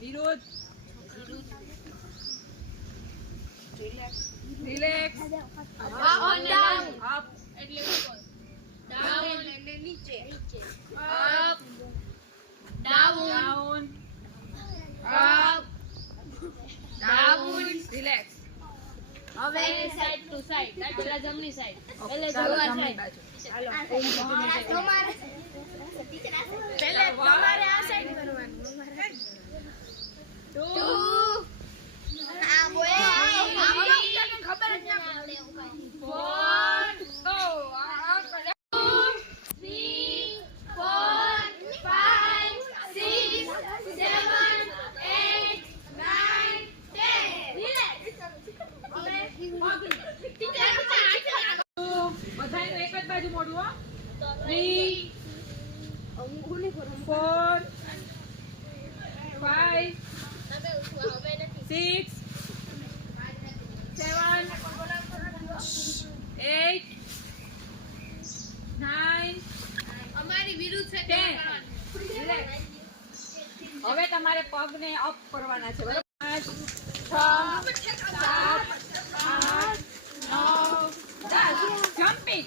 વિરુદ્ધ relax up down up એટલે ઉપર ડાઉન એટલે નીચે up down up down relax હવે સાઈડ ટુ સાઈડ પેલા જમણી સાઈડ એટલે ચાલો જમણી જમણી સાઈડ બાજુ તમારે પહેલે તમારે આ સાઈડ કરવાનું 2 આ બોય ખબર જ ના પડે 4 ઓ આ કરે 3 4 5 6 7 8 9 10 રિલેક્સ બધાયનું એક જ બાજુ મોઢું હો 3 4 5 6 7 8 9 અમારી વિરુદ્ધ છે 10 હવે તમારે પગને અપ કરવાના છે બરાબર 5 6 7 8 9 10 જમ્પિંગ